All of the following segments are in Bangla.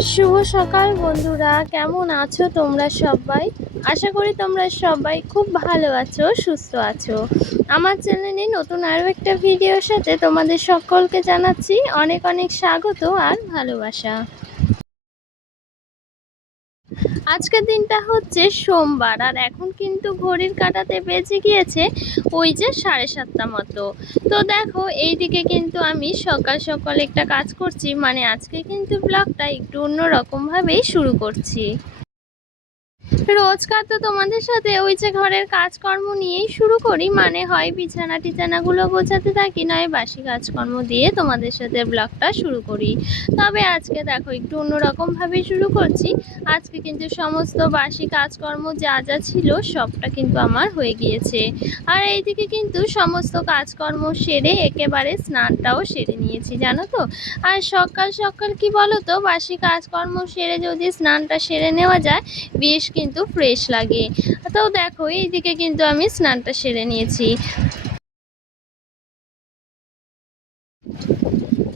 শুভ সকাল বন্ধুরা, কেমন আছো তোমরা সবাই? আশা করি তোমরা সবাই খুব ভালো আছো, সুস্থ আছো। আমার চ্যানেলে নতুন আরও একটা ভিডিওর সাথে তোমাদের সকলকে জানাচ্ছি অনেক অনেক স্বাগত আর ভালোবাসা। আজকের দিনটা হচ্ছে সোমবার, আর এখন কিন্তু ঘড়ির কাঁটাতে বেজে গিয়েছে ওই যে 7:30 মতো। তো দেখো, এইদিকে কিন্তু আমি সকাল সকাল একটা কাজ করছি, মানে আজকে কিন্তু ব্লগটা একটু অন্যরকমভাবেই শুরু করছি। রোজকার তো তোমাদের সাথে ওই যে ঘরের কাজকর্ম নিয়েই শুরু করি, মানে হয় বিছানা টিছানাগুলো গোছাতে থাকি, নয় বাসি কাজকর্ম দিয়ে তোমাদের সাথে ব্লগটা শুরু করি। তবে আজকে দেখো একটু অন্যরকম ভাবে শুরু করছি। আজকে কিন্তু সমস্ত বাসি কাজকর্ম যা যা ছিল সবটা কিন্তু আমার হয়ে গিয়েছে। আর এইদিকে কিন্তু সমস্ত কাজকর্ম সেরে একেবারে স্নানটাও সেরে নিয়েছি, জানো তো। আর সকাল সকাল কি বলো তো, বাসি কাজকর্ম সেরে যদি স্নানটা সেরে নেওয়া যায় বেশ কিন্তু ফ্রেশ লাগে। তো দেখো, এইদিকে কিন্তু আমি স্নানটা সেরে নিয়েছি।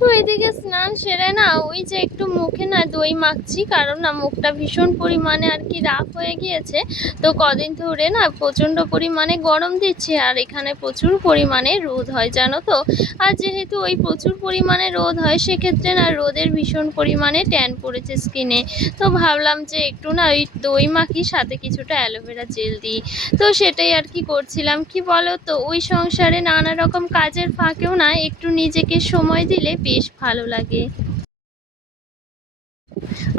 তো এদিকে স্নান সেরে না ওই যে একটু মুখে না দই মাখছি, কারণ না মুখটা ভীষণ পরিমাণে আর কি রাফ হয়ে গিয়েছে। তো কদিন ধরে না প্রচণ্ড পরিমাণে গরম দিচ্ছে, আর এখানে প্রচুর পরিমাণে রোদ হয়, জানো তো। আর যেহেতু ওই প্রচুর পরিমাণে রোদ হয়, সেক্ষেত্রে না রোদের ভীষণ পরিমাণে ট্যান পড়েছে স্কিনে। তো ভাবলাম যে একটু না ওই দই মাখি, সাথে কিছুটা অ্যালোভেরা জেল দিই। তো সেটাই আর কি করছিলাম। কি বলো তো, ওই সংসারে নানা রকম কাজের ফাঁকেও না একটু নিজেকে সময় দিলে বেশ ভালো লাগে।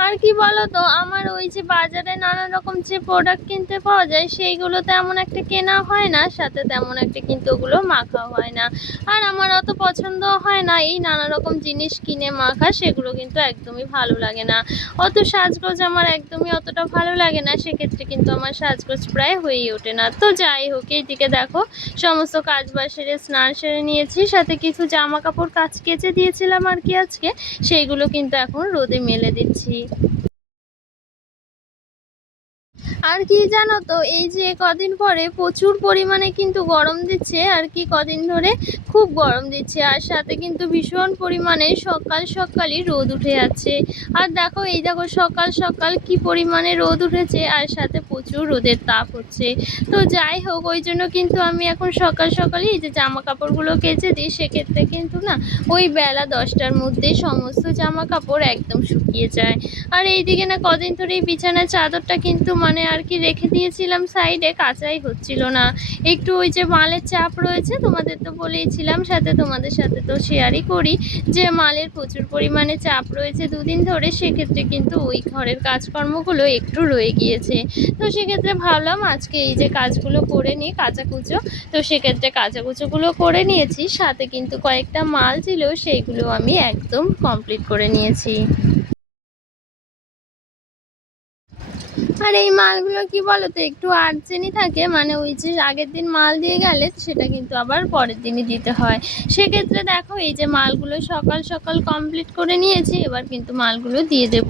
আর কি বলতো, আমার ওই যে বাজারে নানা রকম যে প্রোডাক্ট কিনতে পাওয়া যায়, সেইগুলো তেমন একটা কেনা হয় না, সাথে তেমন একটা কিন্তু ওগুলো মাখা হয় না। আর আমার অত পছন্দ হয় না এই নানা রকম জিনিস কিনে মাখা, সেগুলো কিন্তু একদমই ভালো লাগে না। অত সাজগোজ আমার একদমই অতটা ভালো লাগে না, সেক্ষেত্রে কিন্তু আমার সাজগোজ প্রায় হয়েই ওঠে না। তো যাই হোক, এইদিকে দেখো সমস্ত কাজ বাজ সেরে স্নান সেরে নিয়েছি, সাথে কিছু জামা কাপড় কেচে দিয়েছিলাম আর কি আজকে, সেইগুলো কিন্তু এখন রোদে মেলে দিচ্ছি। আর কি জানো তো, এই যে কদিন পরে প্রচুর পরিমাণে কিন্তু গরম দিচ্ছে আর কি, কদিন ধরে খুব গরম দিচ্ছে, আর সাথে কিন্তু ভীষণ পরিমাণে সকাল সকালই রোদ উঠে যাচ্ছে। আর দেখো, এই দেখো সকাল সকাল কি পরিমাণে রোদ উঠেছে, আর সাথে প্রচুর রোদের তাপ হচ্ছে। তো যাই হোক, ওই জন্য কিন্তু আমি এখন সকাল সকালই এই যে জামা কাপড়গুলো কেচে দিই, সেক্ষেত্রে কিন্তু না ওই বেলা 10টার মধ্যেই সমস্ত জামা কাপড় একদম শুকিয়ে যায়। আর এইদিকে না কদিন ধরে এই বিছানার চাদরটা কিন্তু মানে আর কি রেখে দিয়েছিলাম সাইডে, কাচাই হচ্ছিল না। একটু ওই যে মালের চাপ রয়েছে, তোমাদের তো বলেইছিলাম, সাথে তোমাদের সাথে তো শেয়ারই করি যে মালের প্রচুর পরিমাণে চাপ রয়েছে দুদিন ধরে, সেক্ষেত্রে কিন্তু ওই ঘরের কাজকর্মগুলো একটু রয়ে গিয়েছে। তো সেক্ষেত্রে ভাবলাম আজকে এই যে কাজগুলো করে নিই, কাচাকুচো। তো সেক্ষেত্রে কাচাকুচোগুলো করে নিয়েছি, সাথে কিন্তু কয়েকটা মাল ছিল, সেইগুলো আমি একদম কমপ্লিট করে নিয়েছি। আর এই মালগুলো কি বলতো, একটু আর্জেন্টই থাকে, মানে ওই যে আগের দিন মাল দিয়ে গেলে সেটা কিন্তু আবার পরের দিনই দিতে হয়। সেক্ষেত্রে দেখো, এই যে মালগুলো সকাল সকাল কমপ্লিট করে নিয়েছি, এবার কিন্তু মালগুলো দিয়ে দেব।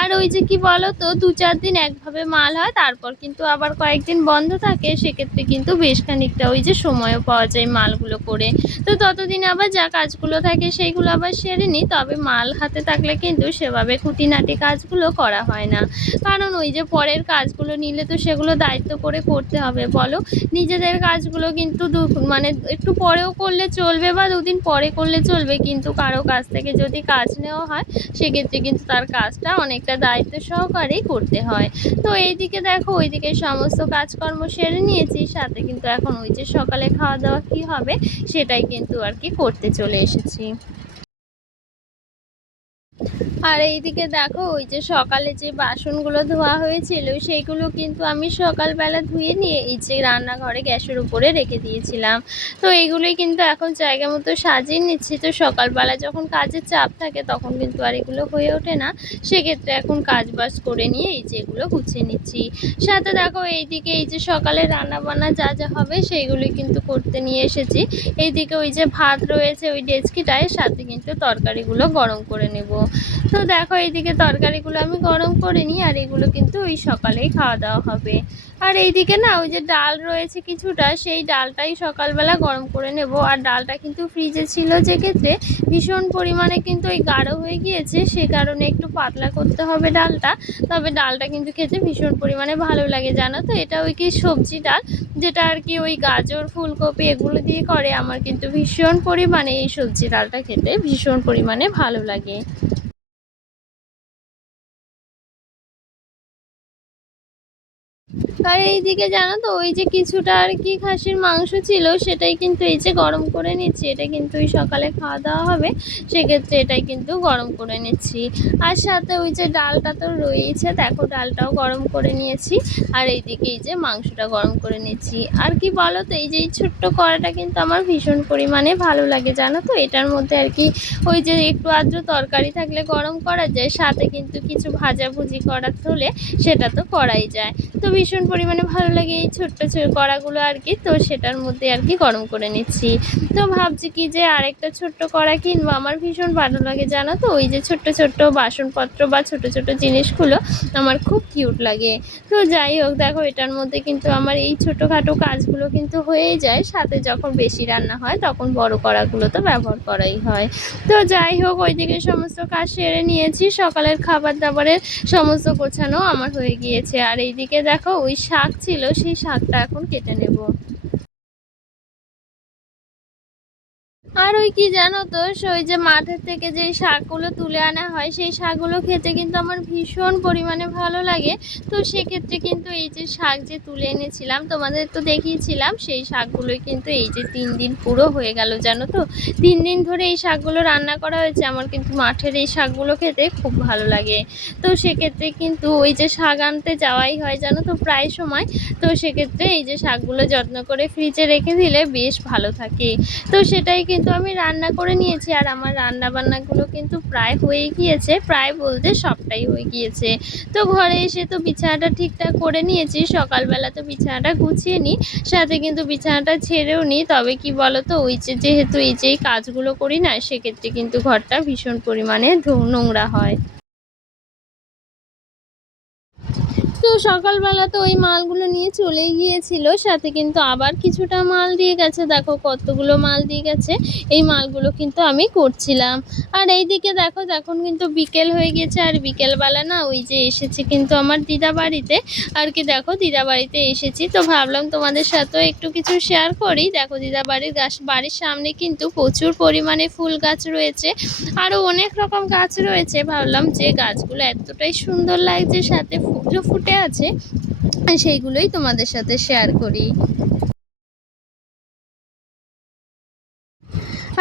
আর ওই যে কি বলতো, 2-4 দিন একভাবে মাল হয়, তারপর কিন্তু আবার কয়েকদিন বন্ধ থাকে, সেক্ষেত্রে কিন্তু বেশ খানিকটা ওই যে সময়ও পাওয়া যায় মালগুলো করে। তো ততদিন আবার যা কাজগুলো থাকে সেইগুলো আবার সেরে নিই, তবে মাল হাতে থাকলে কিন্তু সেভাবে খুঁটিনাটি কাজগুলো করা হয় না। কারণ ওই যে পরের কাজগুলো নিলে তো সেগুলো দায়িত্ব করে করতে হবে, বলো। নিজেদের কাজগুলো কিন্তু মানে একটু পরেও করলে চলবে, বা 2 দিন পরে করলে চলবে, কিন্তু কারো কাছ থেকে যদি কাজ নেওয়া হয়, সেক্ষেত্রে কিন্তু তার কাজটা অনেকটা দায়িত্ব সহকারেই করতে হয়। তো এইদিকে দেখো, ওইদিকে সমস্ত কাজকর্ম সেরে নিয়েছি, সাথে কিন্তু এখন ওই যে সকালে খাওয়া দাওয়া কি হবে সেটাই কিন্তু আর কি করতে চলে এসেছি। আর এইদিকে দেখো, ওই যে সকালে যে বাসনগুলো ধোয়া হয়েছিল সেইগুলো কিন্তু আমি সকালবেলা ধুয়ে নিয়ে এই যে রান্নাঘরে গ্যাসের উপরে রেখে দিয়েছিলাম। তো এগুলোই কিন্তু এখন জায়গা মতো সাজিয়ে নিচ্ছি। তো সকালবেলা যখন কাজের চাপ থাকে তখন কিন্তু আর এগুলো হয়ে ওঠে না, সেক্ষেত্রে এখন কাজ বাজ করে নিয়ে এই যে এগুলো গুছিয়ে নিচ্ছি। সাথে দেখো, এইদিকে এই যে সকালে রান্না বান্না যা যা হবে সেইগুলোই কিন্তু করতে নিয়ে এসেছি। এইদিকে ওই যে ভাত রয়েছে ওই ডেচকিটায়, সাথে কিন্তু তরকারিগুলো গরম করে নেব। তো দেখো এইদিকে তরকারিগুলো আমি গরম করে নিই, আর এগুলো কিন্তু ওই সকালেই খাওয়া দাওয়া হবে। আর এইদিকে না ওই যে ডাল রয়েছে কিছুটা, সেই ডালটাই সকালবেলা গরম করে নেব। আর ডালটা কিন্তু ফ্রিজে ছিল, যে ক্ষেত্রে ভীষণ পরিমাণে কিন্তু ওই গাঢ় হয়ে গিয়েছে, সে কারণে একটু পাতলা করতে হবে ডালটা। তবে ডালটা কিন্তু খেতে ভীষণ পরিমাণে ভালো লাগে জানো তো। এটা ওই কি সবজি ডাল, যেটা আর কি ওই গাজর ফুলকপি এগুলো দিয়ে করে। আমার কিন্তু ভীষণ পরিমাণে এই সবজি ডালটা খেতে ভীষণ পরিমাণে ভালো লাগে। আর এইদিকে জানো তো ওই যে কিছুটা আর কি খাসির মাংস ছিল, সেটাই কিন্তু এই যে গরম করে নিচ্ছি। এটা কিন্তু ওই সকালে খাওয়া দাওয়া হবে, সেক্ষেত্রে এটাই কিন্তু গরম করে নিচ্ছি। আর সাথে ওই যে ডালটা তো রয়েছে, দেখো ডালটাও গরম করে নিয়েছি। আর এইদিকে এই যে মাংসটা গরম করে নিচ্ছি। আর কি বলো তো, এই যে এই ছোট্ট কড়াটা কিন্তু আমার ভীষণ পরিমাণে ভালো লাগে জানো তো। এটার মধ্যে আর কি ওই যে একটু আধটু তরকারি থাকলে গরম করা যায়, সাথে কিন্তু কিছু ভাজাভুজি করা হলে সেটা তো করাই যায়। তো ভীষণ পরিমাণে ভালো লাগে এই ছোট্ট কড়াগুলো আর কি। তো সেটার মধ্যে আর কি গরম করে নিচ্ছি। তো ভাবছি কি যে আরেকটা ছোট্ট কড়া কিনবো, আমার ভীষণ ভালো লাগে জানো তো। ওই যে ছোট্ট ছোট্ট বাসনপত্র বা ছোট ছোট জিনিসগুলো আমার খুব কিউট লাগে। তো যাই হোক দেখো, এটার মধ্যে কিন্তু আমার এই ছোটোখাটো কাজগুলো কিন্তু হয়েই যায়। সাথে যখন বেশি রান্না হয় তখন বড় কড়াগুলো তো ব্যবহার করাই হয়। তো যাই হোক, ওইদিকে সমস্ত কাজ সেরে নিয়েছি, সকালের খাবার দাবারের সমস্ত গোছানো আমার হয়ে গিয়েছে। আর এইদিকে দেখো ওই শাক ছিল, সেই শাকটা এখন কেটে নেব। আর ওই কি জানো তো, ওই যে মাঠের থেকে যেই শাকগুলো তুলে আনা হয়, সেই শাকগুলো খেতে কিন্তু আমার ভীষণ পরিমাণে ভালো লাগে। তো সেক্ষেত্রে কিন্তু এই যে শাক যে তুলে এনেছিলাম, তোমাদের তো দেখিয়েছিলাম, সেই শাকগুলোই কিন্তু এই যে 3 দিন পুরো হয়ে গেল জানো তো। 3 দিন ধরে এই শাকগুলো রান্না করা হয়েছে। আমার কিন্তু মাঠের এই শাকগুলো খেতে খুব ভালো লাগে। তো সেক্ষেত্রে কিন্তু ওই যে শাক আনতে যাওয়াই হয় জানো তো প্রায় সময়। তো সেক্ষেত্রে এই যে শাকগুলো যত্ন করে ফ্রিজে রেখে দিলে বেশ ভালো থাকে। তো সেটাই কিন্তু আমি রান্না করে নিয়েছি। আর আমার রান্না বান্নাগুলো কিন্তু প্রায় হয়ে গিয়েছে, প্রায় বলতে সবটাই হয়ে গিয়েছে। তো ঘরে এসে তো বিছানাটা ঠিকঠাক করে নিয়েছি, সকালবেলা তো বিছানাটা গুছিয়ে নিই, সাথে কিন্তু বিছানাটা ছেড়েও নিই। তবে কি বলো তো, ওই যে যেহেতু এই যে কাজগুলো করি না, সেক্ষেত্রে কিন্তু ঘরটা ভীষণ পরিমাণে নোংরা হয়। তো সকালবেলা তো ওই মালগুলো নিয়ে চলে গিয়েছিল, সাথে কিন্তু আবার কিছুটা মাল দিয়ে গেছে। দেখো কতগুলো মাল দিয়ে গেছে, এই মালগুলো কিন্তু আমি করছিলাম। আর এইদিকে দেখো এখন কিন্তু বিকেল হয়ে গেছে। আর বিকেলবেলা না ওই যে এসেছে কিন্তু আমার দিদা বাড়িতে আর কি। দেখো দিদা বাড়িতে এসেছি, তো ভাবলাম তোমাদের সাথেও একটু কিছু শেয়ার করি। দেখো দিদা বাড়ির সামনে কিন্তু প্রচুর পরিমাণে ফুল গাছ রয়েছে, আরও অনেক রকম গাছ রয়েছে। ভাবলাম যে গাছগুলো এতটাই সুন্দর লাগছে, সাথে ফুলও ফুটে আছে, সেইগুলোই তোমাদের সাথে শেয়ার করি।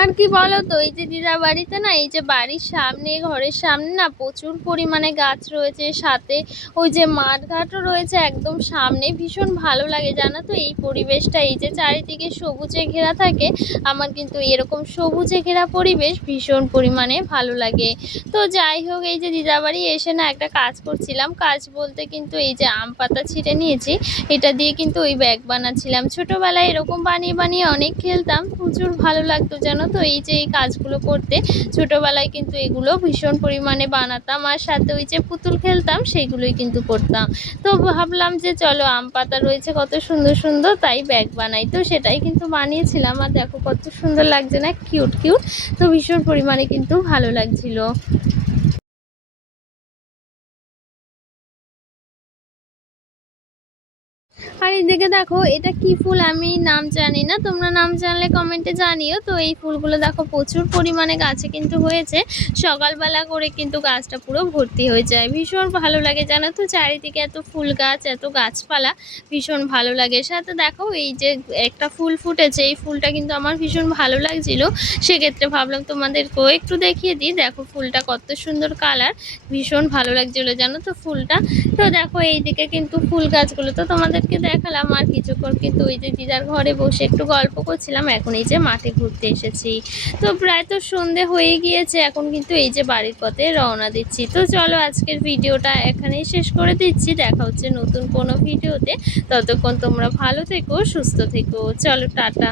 আর কি বলো তো, এই যে দিদা বাড়িতে না, এই যে বাড়ির সামনে ঘরের সামনে না প্রচুর পরিমাণে গাছ রয়েছে, সাথে ওই যে মাঠ ঘাটও রয়েছে একদম সামনে। ভীষণ ভালো লাগে জানো তো এই পরিবেশটা, এই যে চারিদিকে সবুজে ঘেরা থাকে। আমার কিন্তু এরকম সবুজে ঘেরা পরিবেশ ভীষণ পরিমাণে ভালো লাগে। তো যাই হোক, এই যে দিদা বাড়ি এসে না একটা কাজ করছিলাম। কাজ বলতে কিন্তু এই যে আম পাতা ছিঁড়ে নিয়েছি, এটা দিয়ে কিন্তু ওই ব্যাগ বানাচ্ছিলাম। ছোটোবেলায় এরকম বানিয়ে বানিয়ে অনেক খেলতাম, প্রচুর ভালো লাগতো জানো তো এই যে এই কাজগুলো করতে। ছোটোবেলায় কিন্তু এগুলো ভীষণ পরিমাণে বানাতাম, আর সাথে ওই যে পুতুল খেলতাম, সেইগুলোই কিন্তু করতাম। তো ভাবলাম যে চলো আম পাতা রয়েছে কত সুন্দর সুন্দর, তাই ব্যাগ বানাই। তো সেটাই কিন্তু বানিয়েছিলাম। আর দেখো কত সুন্দর লাগছে না, কিউট কিউট। তো ভীষণ পরিমাণে কিন্তু ভালো লাগছিল। আর এদিকে দেখো এটা কি ফুল, আমি নাম জানি না, তোমরা নাম জানলে কমেন্টে জানিও। তো এই ফুলগুলো দেখো প্রচুর পরিমাণে গাছে কিন্তু হয়েছে, সকালবেলা করে কিন্তু গাছটা পুরো ভর্তি হয়ে যায়। ভীষণ ভালো লাগে জানো তো, চারিদিকে এত ফুল গাছ এত গাছপালা, ভীষণ ভালো লাগে। সাথে দেখো এই যে একটা ফুল ফুটেছে, এই ফুলটা কিন্তু আমার ভীষণ ভালো লাগছিল, সেক্ষেত্রে ভাবলাম তোমাদেরকেও একটু দেখিয়ে দিই। দেখো ফুলটা কত সুন্দর কালার, ভীষণ ভালো লাগছিল জানো তো ফুলটা। তো দেখো এইদিকে কিন্তু ফুল গাছগুলো তো তোমাদেরকে দেখালাম। আর কিছুক্ষণ কিন্তু ওই যে দিদার ঘরে বসে একটু গল্প করছিলাম। এখন এই যে মাঠে ঘুরতে এসেছি। তো প্রায় তো সন্ধে হয়ে গিয়েছে, এখন কিন্তু এই যে বাড়ির পথে রওনা দিচ্ছি। তো চলো আজকের ভিডিওটা এখানেই শেষ করে দিচ্ছি, দেখা হচ্ছে নতুন কোনো ভিডিওতে। ততক্ষণ তোমরা ভালো থেকো, সুস্থ থেকো, চলো টাটা।